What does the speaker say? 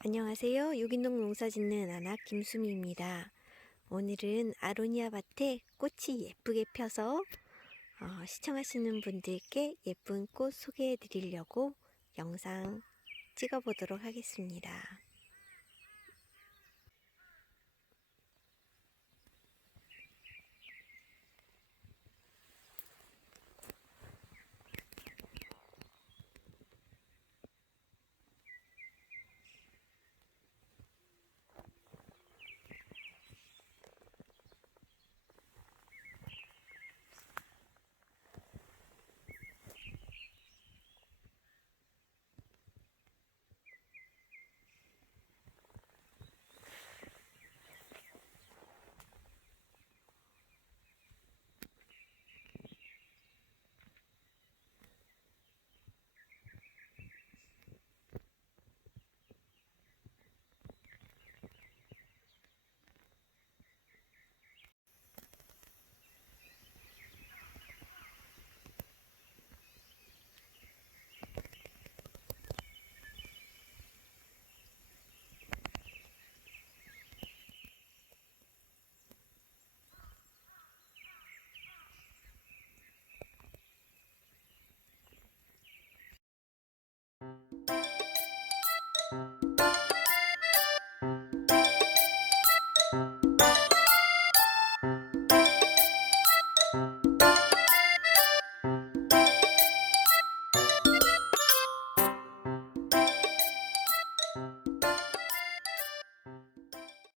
안녕하세요. 유기농 농사 짓는 아나 김수미입니다. 오늘은 아로니아 밭에 꽃이 예쁘게 펴서 어, 시청하시는 분들께 예쁜 꽃 소개해 드리려고 영상 찍어 보도록 하겠습니다.